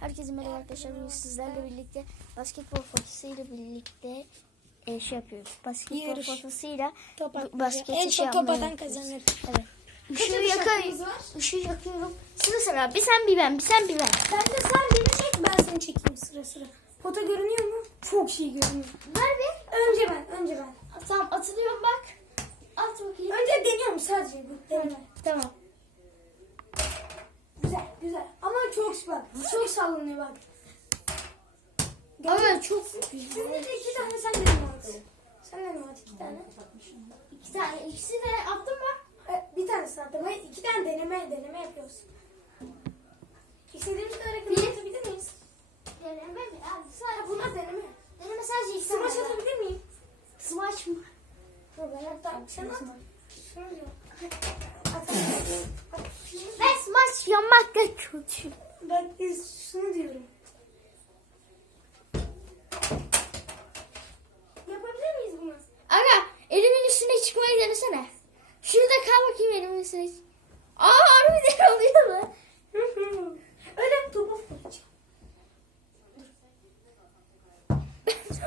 Herkese merhaba arkadaşlar. Bugün sizlerle birlikte basketbol fotoğrafıyla birlikte e, şey yapıyoruz. Basketbol Yarış. atmaca. basketi En şey çok top atan kazanır. Evet. Işığı var? Işığı yakıyorum. Sıra sıra. Bir sen bir ben. Bir sen bir ben. Sen de sen beni çek ben seni çekeyim sıra sıra. Pota görünüyor mu? Çok iyi görünüyor. Ver bir. Önce ben, önce ben. Tamam atılıyorum bak. At bakayım. Önce deniyorum sadece bu deneme. Tamam. Güzel, güzel. Çok bak, çok sallanıyor bak. Ama çok Şimdi de iki tane sen deneme at. Sen deneme at iki tane. İki tane. İkisini de attın mı? Ha, Bir tane zaten. Hayır, iki tane deneme, deneme yapıyoruz. İstediğimiz kadar yakın atabilir miyiz? Deneme mi? Abi sadece. bunlar deneme. Deneme sadece iki Smaç tane. atabilir miyim? Smaç mı? Ben hatta sen at. Diyor. At. At. Ben smaç yapmakla kötü. Ben şunu diyorum. Yapabilir miyiz bunu? Aga elimin üstüne çıkmayı denesene. Şurada kal bakayım elimin üstüne. Aa harbiden oluyor mu? Öyle topu fırlatacağım.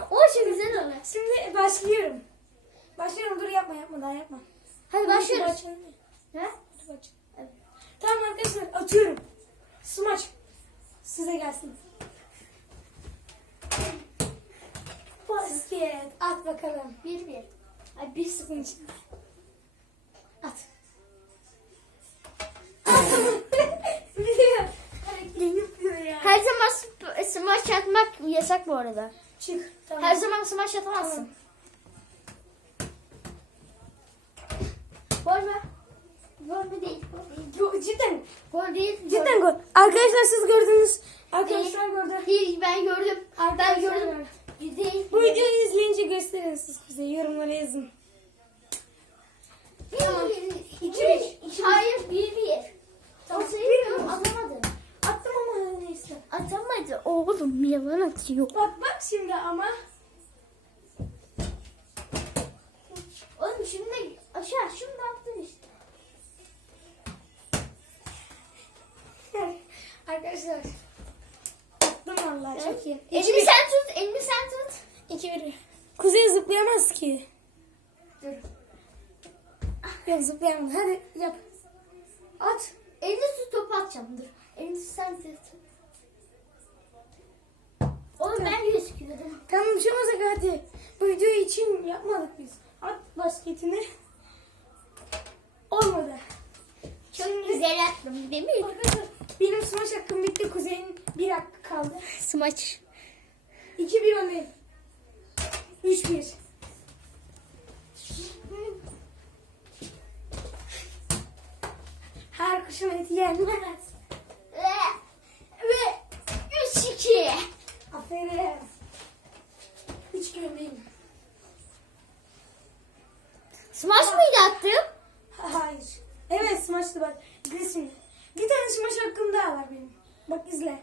o çok güzel olur. Şimdi başlıyorum. Başlıyorum dur yapma yapma daha yapma. Hadi başlıyoruz. Başlayalım. Ha? Hadi başlayalım. Evet. Tamam arkadaşlar atıyorum. Smaç. Size gelsin. Basket. At bakalım. Bir bir. Ay bir. Bunun için. At. Her zaman smaç atmak yasak bu arada. Çık. Tamam. Her zaman smaç atamazsın. Gol mü? Gol mü değil? Gol cidden. Gol değil. Cidden gol. Arkadaşlar siz gördünüz. Arkadaşlar gördü. Değil ben gördüm. Ben Arkadaşlar gördüm. Değil. Bu videoyu izleyince gösterin siz bize. Yorumlara yazın. Tamam. İki bir. Hayır bir bir. Tamam, O sayı bir yok, bir. atamadı. Attım ama neyse. Atamadı oğlum yalan atıyor. Bak bak şimdi ama. Oğlum şimdi aşağı şimdi attın işte. Arkadaşlar. Attım vallahi çok iyi. İki Elini bir. sen tut, elini sen tut. İki bir. Kuzey zıplayamaz ki. Dur. Yok zıplayamaz. Hadi yap. At. Elini tut topu atacağım dur. Elini tut sen tut. Oğlum ben gözüküyorum. Tamam bir şey olmaz hadi. Bu video için yapmadık biz. At basketini. Olmadı. Çok güzel attım değil mi? Arkadaşlar benim smaç hakkım bitti. Kuzey'in bir hakkı kaldı. Smaç. 2-1 öndeyim. 3-1. Her kuşun eti yenmez. ayağı var benim. Bak izle.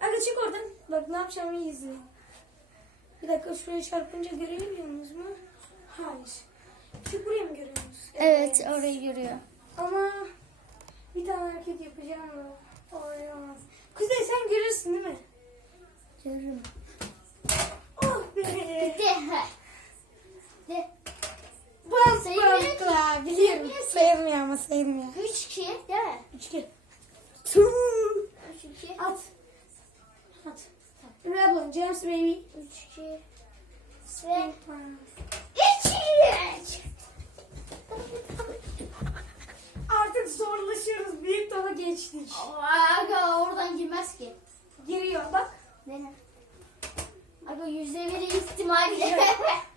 Aga çık oradan. Bak ne yapacağımı iyi izle. Bir dakika şuraya çarpınca görebiliyorsunuz mu? Hayır. Şu buraya mı görüyorsunuz? Evet, orayı görüyor. Ama bir tane hareket yapacağım da olmaz. Kuzey sen görürsün değil mi? Görürüm. Oh be. De. De. Bas Sayılmıyor bas. Biliyorum. Sayılmıyor ama sayılmıyor. 3 2 değil mi? 3 2. Su. At. At. Rebel, James Baby. 3-2. Ve 2 Artık zorlaşıyoruz. Büyük dala geçtik. Aga oradan girmez ki. Giriyor bak. Dene. Aga yüzde bir ihtimal.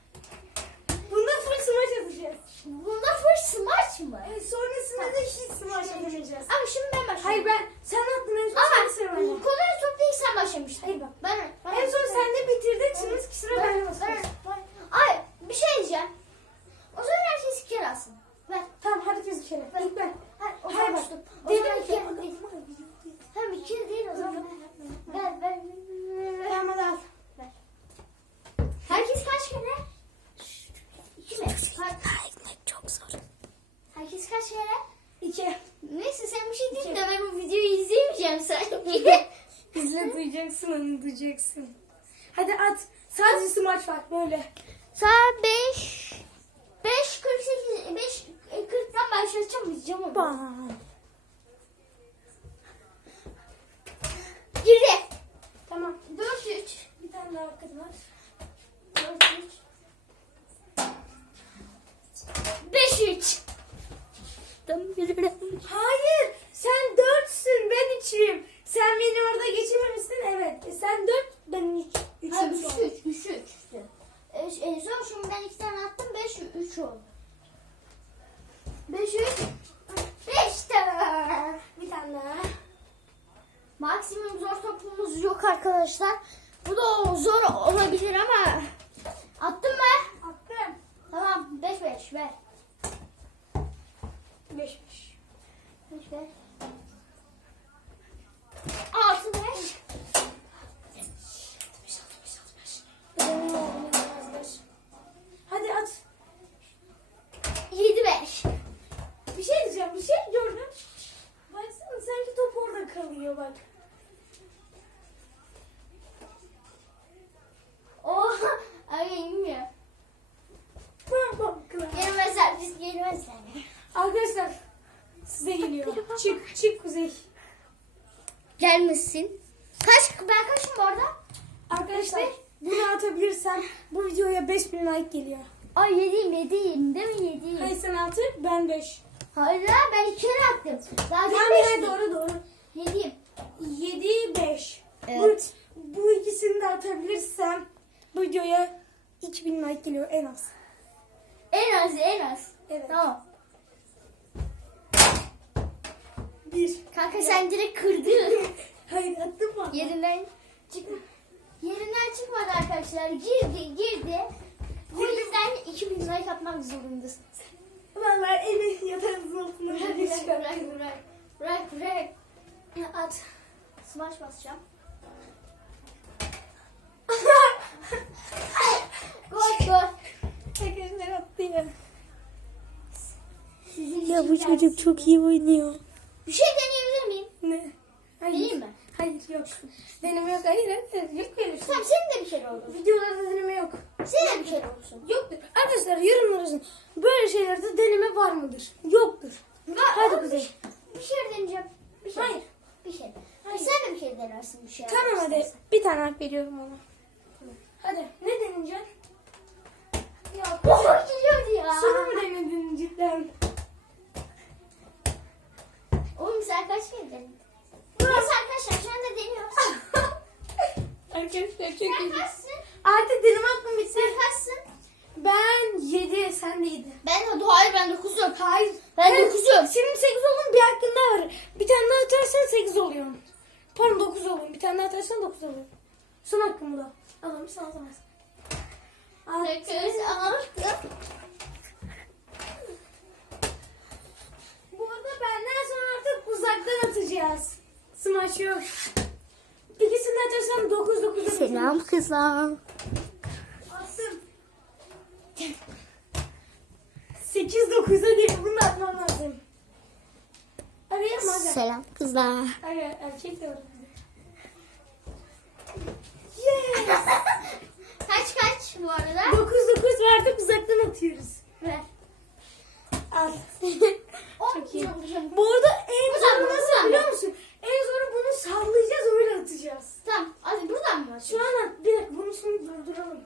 Full smaç atacağız. Bunda full smaç mı? E, sonrasında da hiç smaç atamayacağız. Ama şimdi ben başlıyorum. Hayır ben sen attın en son Ama sen sıra kolay çok değil sen başlamıştın. Hayır bak. Ben, ben En son sen de bitirdin. Şimdi sıra bende Ben, ben, Ay bir şey diyeceğim. O zaman herkes iki kere alsın. Ver. Tamam herkes bir kere. İlk ben. Hayır, o Hayır zaman bak. başladım. O Dedim zaman ki. iki kere. Hem iki kere değil o zaman. Ver, ver, ver, ver. Tamam hadi al. Herkes kaç kere? İki mi? Hayır. Çok zor. Herkes kaç kere? İki. Neyse sen bir şey diyeyim İki. de ben bu videoyu izleyemeyeceğim sanki. İzle duyacaksın. Hadi at. Sadece smaç var böyle. Saat 5 5 48 5 40'dan başlatacağım diyeceğim ama. Girdi. Tamam. 4 3 Bir tane daha arkada var. 4 3 5 3 Hayır. Sen dörtsün. Ben üçüm. Sen beni orada geçirmemişsin. Evet. E, sen dört. Ben üç. Hayır Üçüm 3 şu an. 3 3 3 En son şimdi ben 2 tane attım 5 3 oldu. 5 3 5 tane. Bir tane daha. Maksimum zor topumuz yok arkadaşlar. Bu zor olabilir ama attın mı? Attım. Tamam 5 5 ver. Beş beş. 5 5. atabilirsem bu videoya 5000 like geliyor. Ay 7'yim 7'yim değil mi 7'yim? Hayır sen altı ben 5. Hayır ben 2 kere attım. Daha Yani 5 doğru doğru. 7'yim. 7 5. Evet. Bu, bu ikisini de atabilirsem bu videoya 2000 like geliyor en az. En az en az. Evet. Tamam. 1. Kanka sen direkt kırdın. Hayır attım mı? Yerinden çıkma. Yerinden çıkmadı arkadaşlar. Girdi girdi. Bu yüzden 2000 like atmak zorundasın. Vallahi evi yatağınızın altına Bırak bırak bırak bırak. Bırak bırak. At. Smash basacağım. Gol gol. Arkadaşlar attı ya. Sizin Ya bu çocuk çok iyi oynuyor. Bir şey deneyebilir miyim? Ne? Hayır. Deneyeyim mi? Hayır yok. Deneme yok. Hayır hayır. Yok bir şey. Tamam senin de bir kere olur. Videolarda deneme yok. Senin de bir kere olsun. Yoktur. Arkadaşlar yorumlar yazın. Böyle şeylerde deneme var mıdır? Yoktur. Var, Hadi Kuzey. Bir, bir şey deneyeceğim. Bir şey. Hayır. Bir şey. Hayır. Sen de bir şey denersin bir şey. Tamam hadi. istersen. Bir tane hak veriyorum ona. Hadi. Ne deneyeceksin? Ya. Oh ya. Şunu mu denedin cidden? Oğlum sen kaç kere denedin? Arkadaşlar şu anda deniyoruz. Arkadaşlar çok sen iyi. kaçsın? Artık deneme hakkım bitti. Sen kaçsın? Ben 7, sen de 7. Ben de hayır ben 9'um. Hayır. Ben Evet, dokuzum. Senin 8 olun bir hakkın daha var. Bir tane daha atarsan 8 oluyor. Pardon 9 olun. Bir tane daha atarsan 9 oluyor. Son hakkım bu da. Alamışsın alamazsın. Dokuz altı. Bu arada benden sonra artık uzaktan atacağız. Yok. İkisini atarsam 9 9 atacağım. kızlar. Attım. 8 9 hadi bunu atmam lazım. Arayalım hadi. Selam kızlar. Ara erkek de var. Yes. kaç kaç bu arada? 9 9 verdik uzaktan atıyoruz. Ver. Al. On Çok iyi. vuracağım. Bu arada en Buradan zoru mı, nasıl buradan biliyor mı? musun? En zoru bunu sallayacağız öyle atacağız. Tamam hadi buradan mı Şu an at. Bir dakika bunu şimdi durduralım.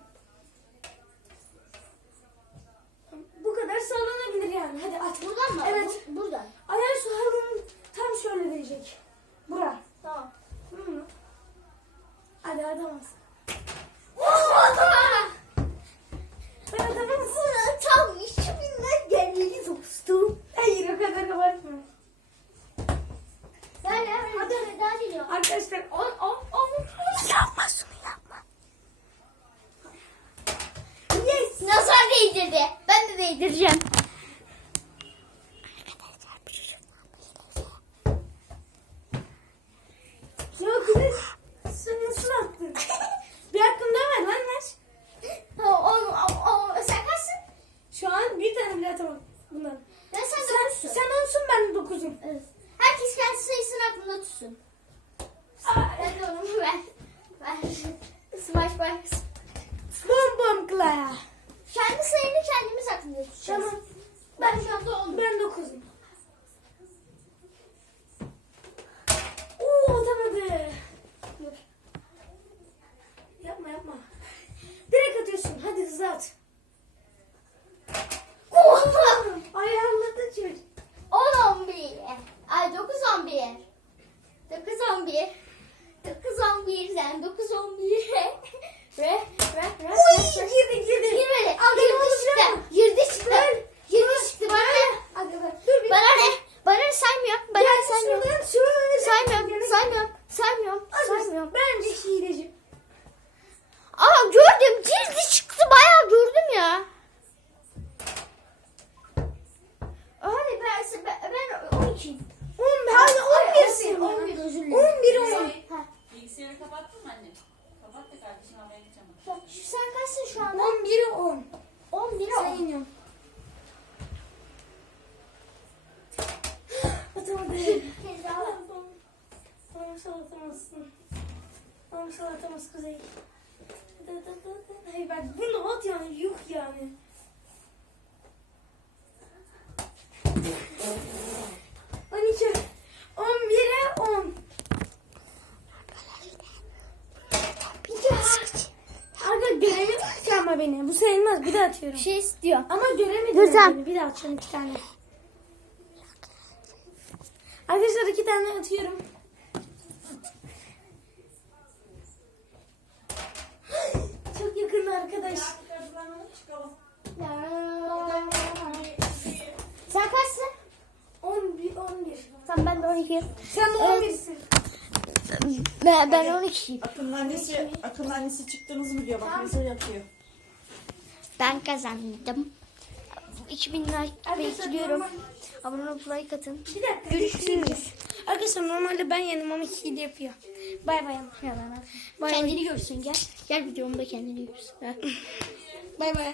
Bu kadar sallanabilir yani. Hadi at. Buradan mı? Evet. Bu- buradan. Ayar su halının tam şöyle verecek. Bura. Tamam. Tamam mı? Hadi atamazsın. Ben atamazsın. Tam işi binler gelmeli dostum. Hayır o kadar abartma. Ver ver hadi hadi daha geliyor. Arkadaşlar On on on. yapma şunu yapma. Yes. Nazar değdirdi. Ben de değdireceğim. Yok bir de sen nasıl attın? bir hakkım daha var lan ver. Tamam on, on, on. Sen kaçsın? Şu an bir tane bile atamam bundan. Ben sen Sen, dokuzsun. sen onsun ben de dokuzum. Evet. Herkes kendi sayısını aklında tutsun. Aa, Ben de onu. Bak. Bom bom kla. Kendi sayını kendimiz aklımda tutacağız. Tamam. Ben şu anda oldum. Ben dokuzum. Oo atamadı. Dur. Yapma yapma. Direkt atıyorsun. Hadi hızlı at. Ayarladı çocuk. 10 11. Ay 9 11. 9 11. 9 11'den 9 11'e. Ve ve ve. Uy girdi girdi. Girmedi. Girdi çıktı. Girdi çıktı. Girdi çıktı. Bana ne? Dur bir. Bana ne? Bana ne saymıyorum. Bana ne saymıyorum. Saymıyorum. Saymıyorum. Saymıyorum. Saymıyorum. Bence hileci. Aa gördüm. Girdi çıktı. Bayağı gördüm ya. Hadi ben, ben, ben 12. 10 hadi 11'sin. 11 özür dilerim. 11 10. Ha. Bilgisayarı kapattın mı anne? Kapat da kardeşim havaya gideceğim. Bak, şu- Sen kaçsın şu anda? 11 10. 11 Sen 10. iniyorsun. Atamadı. Kez daha. Tamam salatamazsın. Tamam salatamaz kuzey. Hayır bak bunu at yani yuh yani. On iki. On bire on. Arka göremedim ki ama beni. Bu sayılmaz. Bir daha atıyorum. Bir şey istiyor. Ama ben tamam. beni. Bir daha atacağım iki tane. Arkadaşlar iki tane atıyorum. Çok yakın arkadaş. Çıkalım. Sen kaçsın? 11 11. Tamam ben de 12. Sen de Evet. 11'sin. Ben, ben 12'yim. Akıllı annesi, akıllı annesi çıktınız mı diyor. Bak mesaj atıyor. Ben kazandım. 2000 like bekliyorum. Abone olup like atın. Bir dakika. Görüşürüz. Arkadaşlar normalde ben yanım ama hile yapıyor. Bay bay. Bay Kendini görsün gel. Gel videomda kendini görsün. Bay bay.